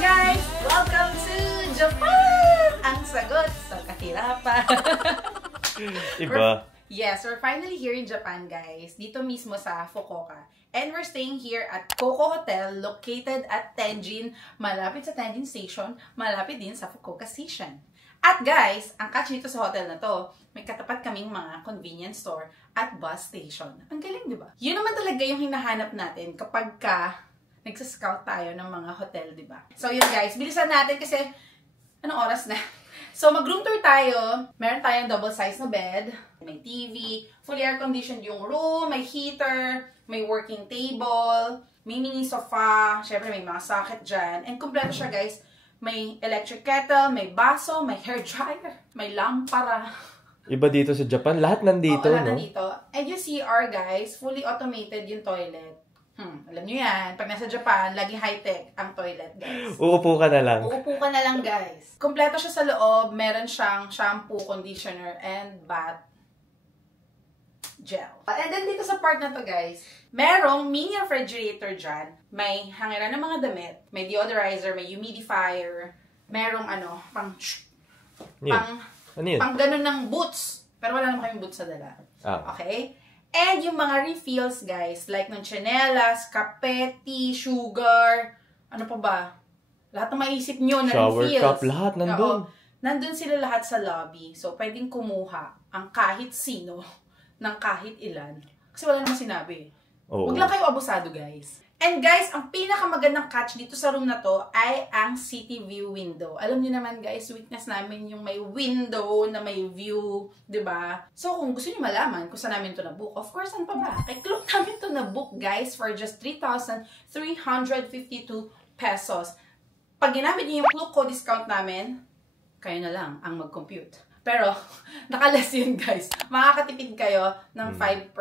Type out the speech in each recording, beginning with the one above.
guys! Welcome to Japan! Ang sagot sa kahirapan. Iba. Yes, we're finally here in Japan, guys. Dito mismo sa Fukuoka. And we're staying here at Coco Hotel, located at Tenjin, malapit sa Tenjin Station, malapit din sa Fukuoka Station. At guys, ang catch dito sa hotel na to, may katapat kaming mga convenience store at bus station. Ang galing, di ba? Yun naman talaga yung hinahanap natin kapag nagsascout tayo ng mga hotel, di ba? So yun guys, bilisan natin kasi anong oras na? So mag-room tour tayo. Meron tayong double size na bed, may TV, fully air-conditioned yung room, may heater, may working table, may mini sofa, syempre may mga socket dyan. And kompleto siya guys. May electric kettle, may baso, may hair dryer, may lampara. Iba dito sa Japan. Lahat nandito, lahat no? nandito. And yung CR, guys, fully automated yung toilet. Alam nyo yan. Pag nasa Japan, lagi high-tech ang toilet, guys. Uupo ka na lang. Uupo ka na lang, guys. Kompleto siya sa loob. Meron siyang shampoo, conditioner, and bath gel. And then dito sa part na to, guys, merong mini refrigerator dyan. May hangiran ng mga damit. May deodorizer, may humidifier. Merong pang ganun ng boots. Pero wala naman kaming boots sa dala. Okay? And yung mga refills, guys, like ng chanelas, kape, tea, sugar, ano pa ba? Lahat ng maisip nyo na shower refills. cup, lahat nandun. Nandun sila lahat sa lobby. So, pwedeng kumuha ang kahit sino ng kahit ilan. Kasi wala namang sinabi. Huwag lang kayo abusado, guys. And guys, ang pinakamagandang catch dito sa room na to ay ang city view window. Alam niyo naman guys, weakness namin yung may window na may view, 'di ba? So kung gusto niyo malaman kung saan namin to na-book, of course, saan pa ba? Kay Klook namin to na-book guys for just 3,352 pesos. Pag ginamit niyo yung Klook code discount namin, kayo na lang ang mag-compute. Pero, nakalas yun guys. Makakatipid kayo ng 5%.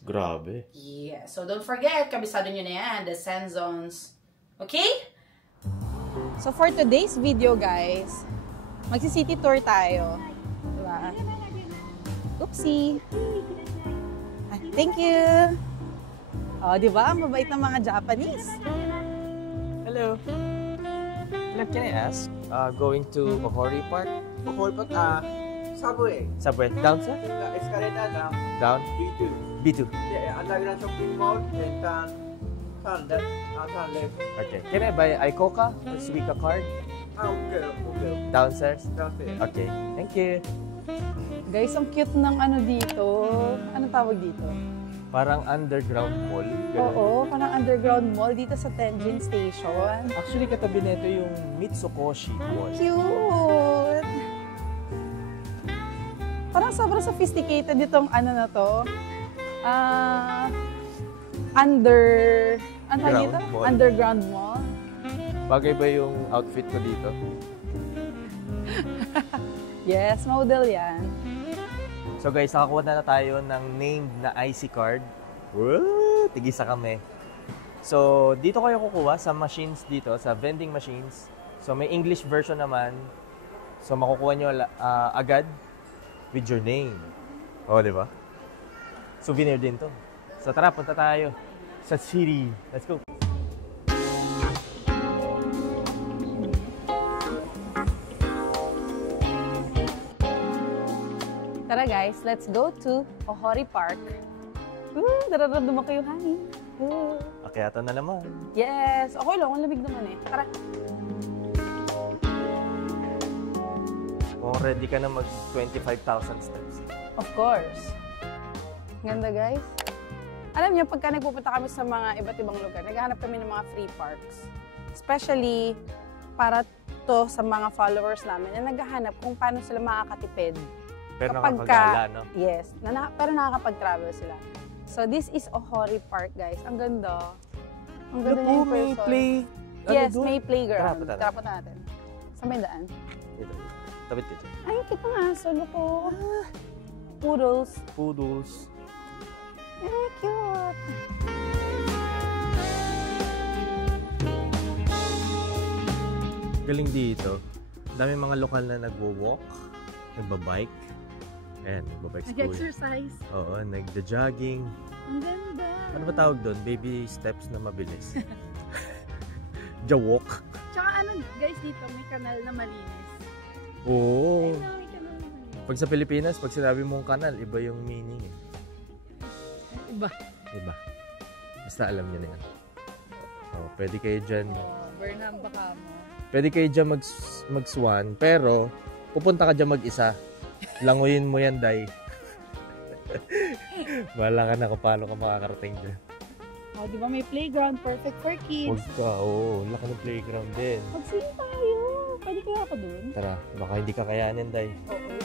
Grabe. Yeah. So, don't forget, kabisado nyo na yan. The Senzons. Okay? So, for today's video guys, magsi-city tour tayo. Diba? Oopsie. Thank you. Oh, diba? Ang mabait ng mga Japanese. Hello. Can I ask, going to Ohori Park? Ohori Park, subway. Subway. Down, sir? Escalator down. Down? B2. B2. Yeah, underground shopping mall and turn left. Turn left. Okay. Can I buy Icoca or Suica card? Okay. Downstairs? Downstairs. Okay. Thank you. Guys, ang cute ng dito. Anong tawag dito? Parang underground mall. Ganun. Oo, parang underground mall dito sa Tenjin Station. Actually, katabi nito yung Mitsukoshi Mall. Cute! Parang sobrang sophisticated itong na to. Underground mall. Bagay ba yung outfit ko dito? Yes, model yan. So guys, nakakuha na tayo ng named na IC card. Woo! Tigisa kami. So, dito kayo kukuha sa machines dito, sa vending machines. So, may English version naman. So, makukuha nyo agad with your name. Oh, di ba? Souvenir din to. So, tara, punta tayo sa city. Let's go! Tara guys, let's go to Ohori Park. Nararamdaman ko yung hangin. Akyatan na naman. Yes! Okay lang, ang lamig naman eh. Tara! Kung ready ka na mag 25,000 steps. Of course. Ganda guys. Alam niyo, pagka nagpupunta kami sa mga iba't ibang lugar, naghahanap kami ng mga free parks. Especially para to sa mga followers namin na naghahanap kung paano sila makakatipid. Pero nakakagala, no? Yes. Pero nakakapag-travel sila. So, this is Ohori Park, guys. Ang ganda. Ang ganda niya yung may play. Yes, may playground. Tara, punta natin. Saan ba yung daan? Dito. Tapit dito. Ay, kita nga. Solo ko. Poodles. Poodles. Ay, cute. Galing dito. Dami mga lokal na nagwo-walk, nagbabike. Ayan, nagbabike school. Nag-exercise. Oo, nagda-jogging. Ang ganda. Ano ba tawag doon? Baby steps na mabilis. Jawok. Tsaka ano guys dito, may kanal na malinis. Oo. Ay, may kanal na malinis. Pag sa Pilipinas, pag sinabi mong kanal, iba yung meaning eh. Iba. Iba. Basta alam nyo na yan. Oh, pwede kayo dyan. Burnham baka mo. Pwede kayo dyan mag-swan, pero pupunta ka dyan mag-isa. Languyin mo yan, Day. Bahala ka na kung paano ka makakarating dyan. Oh, di ba may playground, perfect for kids. Huwag ka, oo. Laki ng playground din. Mag-swim tayo. Pwede kaya ako dun? Tara, baka hindi ka kayanin, Day. Oo.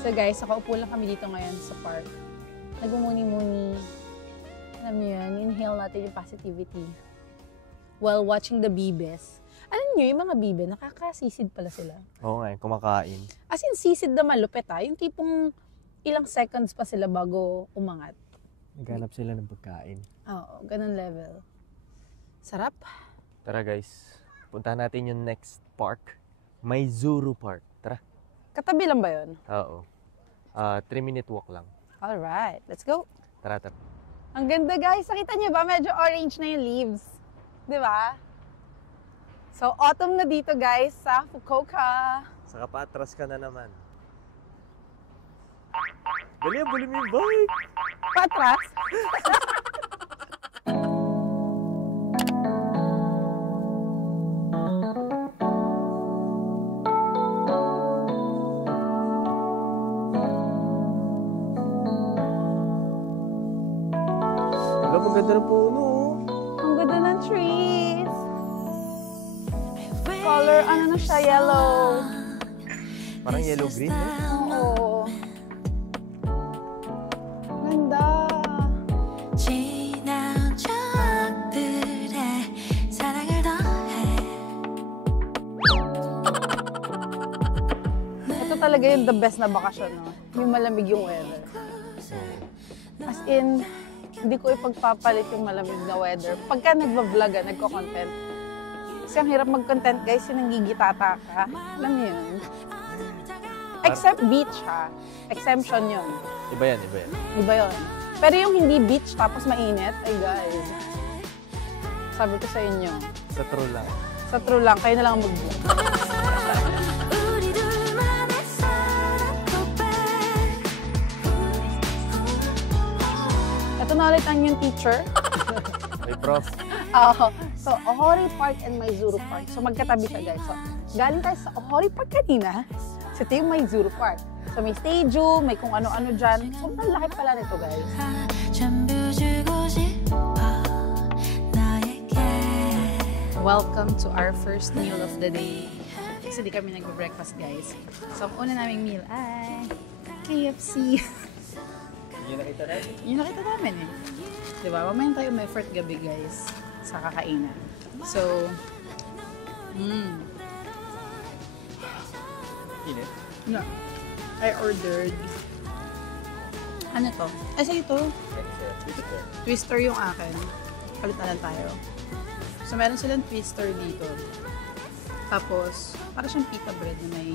So guys, nakaupo lang kami dito ngayon sa park. Nagmumuni-muni. Alam niyo yun, inhale natin yung positivity. While watching the bibes. Alam niyo, yung mga bibe, nakakasisid pala sila. Oo nga, kumakain. As in, sisid na malupit ha. Yung tipong ilang seconds pa sila bago umangat. Naghanap sila ng pagkain. Oo, ganun level. Sarap. Tara guys, puntahan natin yung next park. Maizuru Park. Tara. Katabi lang ba yun? Oo. 3-minute walk lang. Alright, let's go. Tara, tara. Ang ganda guys, nakita niyo ba? Medyo orange na yung leaves. Di ba? So, autumn na dito guys sa Fukuoka. Saka patras ka na naman. Dali, buli mo yung bike! Patras. Wala, maganda ng puno. Ang ganda ng trees. Color, ano na siya, yellow. Parang yellow-green, eh. Oo. Ganda. 지나온 적들에 사랑을 더해 Ito talaga yung the best na bakasyon, no? Yung malamig yung weather. As in, hindi ko ipagpapalit yung malamig na weather. Pagka nagbablog, nagko-content. Kasi ang hirap mag-content, guys, yung nanggigitata ka. Alam mo yun? Except beach, ha? Exemption yun. Iba yan, iba yan. Iba yun. Pero yung hindi beach tapos mainit, ay guys. Sabi ko sa inyo, Sa true lang. sa true lang, kayo na lang mag-book. 우리 둘만의 사랑 고백 Ito na ulit ang yung teacher. Hey, prof. So, Ohori Park and Maizuru Park. So, magkatabi siya, guys. So, galing tayo sa Ohori Park kanina. So, ito yung Maizuru Park. So, may statue, may kung ano-ano dyan. So, ang laki pala nito, guys. 전부 주고 싶어 너에게 Welcome to our first meal of the day. Kasi di kami nagbe-breakfast, guys. So, ang una naming meal ay KFC. Yung nakita natin. Yung nakita namin eh. Diba? Mamayan tayo may effort gabi, guys. Sa kakainan. So, Init. no. I ordered. Ano to? Kasi ito, twister yung akin. Palit na lang tayo. So, meron silang twister dito. Tapos, para siyang pita bread na may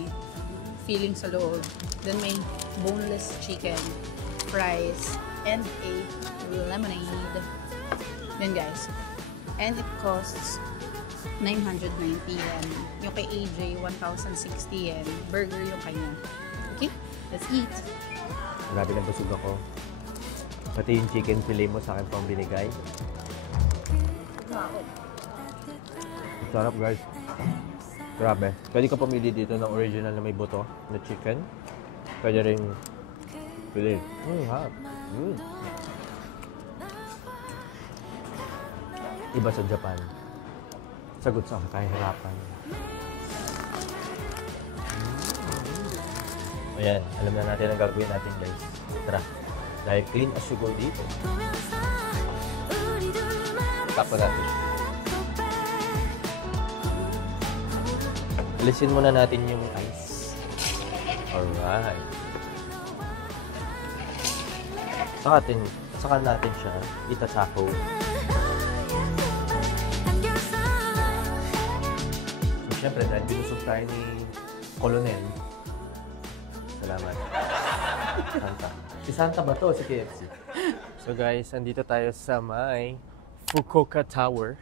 filling sa loob. Then, may boneless chicken, fries, and a lemonade. Then, guys. And it costs 990 yen. Yung kay AJ, 1,060 yen. Burger yung kanya. Okay? Let's eat. Grabe na busog ako. Pati yung chicken fillet mo sa akin pang binigay. Sarap, guys. Grabe. Pwede ka pumili dito ng original na may buto na chicken. Pwede rin fillet. Harap. Iba sa Japan. Sagot sa kahirapan. Ayan, alam na natin ang gagawin natin, guys. Tara. Dahil clean as you go dito. 보면서 우리 둘만의 Tapo natin. Alisin muna natin yung ice. Alright. Saka natin siya itasaho. 안겨서 Siyempre, dahil binusog tayo ni Colonel. Salamat. Santa. Si Santa ba to? Si KFC. So guys, andito tayo sa may Fukuoka Tower.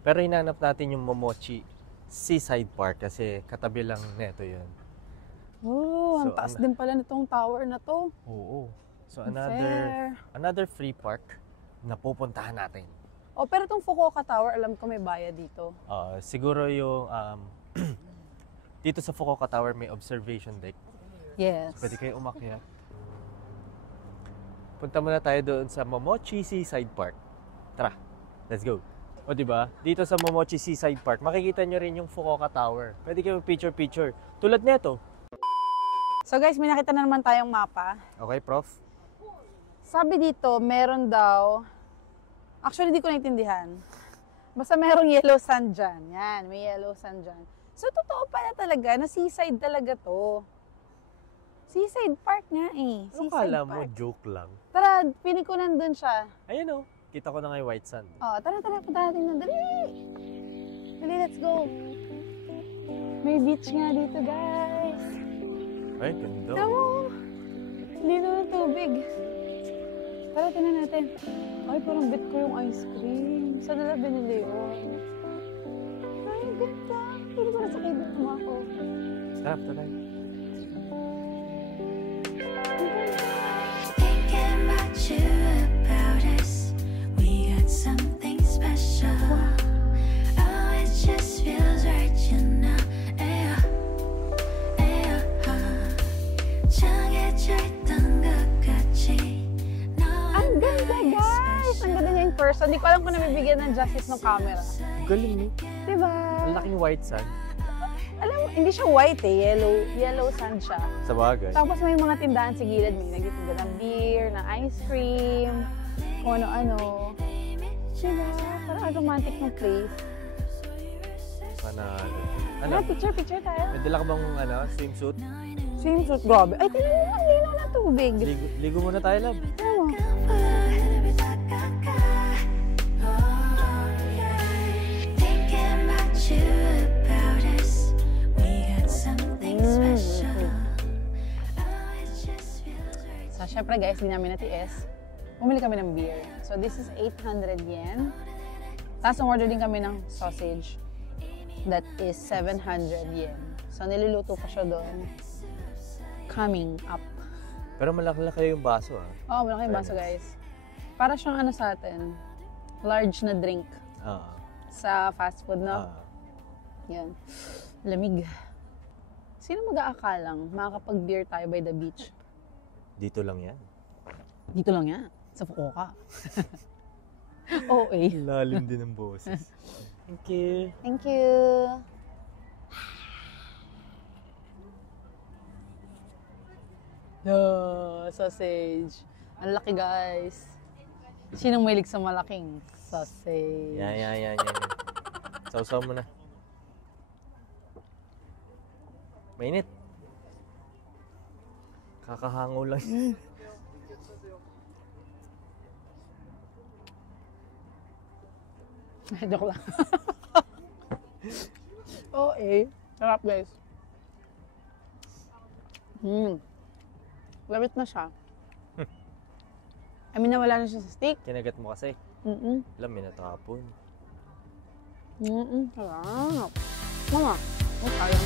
Pero hinanap natin yung Momochi Seaside Park kasi katabi lang neto yun. Oh, ang So, taas din pala nitong tower na to. Oo. So Fair. another free park na pupuntahan natin. Oh, pero itong Fukuoka Tower, alam ko may bayad dito. Siguro yung dito sa Fukuoka Tower may observation deck. Yes. Pwede kayo umakyat. Punta muna tayo doon sa Momochi Seaside Park. Tara, let's go. O diba, dito sa Momochi Seaside Park, makikita nyo rin yung Fukuoka Tower. Pwede kayo picture-picture. Tulad neto. So guys, may nakita na naman tayong mapa. Okay, Prof? Sabi dito, meron daw, actually di ko naintindihan. Basta merong yellow sand dyan. Yan, may yellow sand dyan. So totoo pala talaga na seaside talaga to. Seaside Park nga eh. Ano Seaside kala mo, Park. joke lang? Tara, piling ko nandun siya. Ayan o, kita ko na nga yung white sand. Oh, tara, punta natin na. Dali! Dali, let's go. May beach nga dito, guys. Ay, ganda. Tamo! Lino ng tubig. Tara, tinan natin. Ay, parang bit ko yung ice cream. Saan nila binili yun? Ay, ganda. Hindi ko nasa kay dito ako. Sarap talaga. Thinking about you, about us. We got something special. Oh, it just feels right, you know. Ayo, ayo, 정해져 있던 것 같이. Ang ganda, guys! Ang ganda niya in person. Hindi ko alam kung nabibigyan ng justice ng camera. Galing mo. Diba? Ang laking white sand. Alam mo, hindi siya white eh. Yellow sand siya. Sa bagay. Tapos may mga tindahan sa gilid. May nagtitinda ng beer, ng ice cream, kung ano-ano. Diba? Parang ang romantic ng place. Panalo. Ano? Picture tayo. May dala ka bang swimsuit? Swimsuit, grabe. Ay, tinan mo, ang linaw na tubig. Ligo muna tayo, love. Ano? Thinking about you, about us. We got something special. Oh, it just feels right. So, syempre guys, di namin natiis. Bumili kami ng beer. So, this is 800 yen. Tapos, order din kami ng sausage. That is 700 yen. So, niluluto pa siya doon. Coming up. Pero malaki-laki yung baso, ah. Oh, malaki yung baso, guys. Para siyang ano sa atin, large na drink sa fast food, no? Yan. Lamig. Sino mag-aakalang makakapag-beer tayo by the beach? Dito lang yan. Dito lang yan, sa Fukuoka. Oo eh. Lalim din ang boses. Thank you. Thank you. Sausage. Ang laki, guys. Sinong mahilig sa malaking sausage? Yan. Sausaw mo na. Mainit. Kakahango lang. Joke lang. Oo eh. Sarap, guys. Lamit na siya. I mean, nawala na siya sa steak. Kinagat mo kasi. Alam, may natapon. Sarap. Mama, huwag tayo.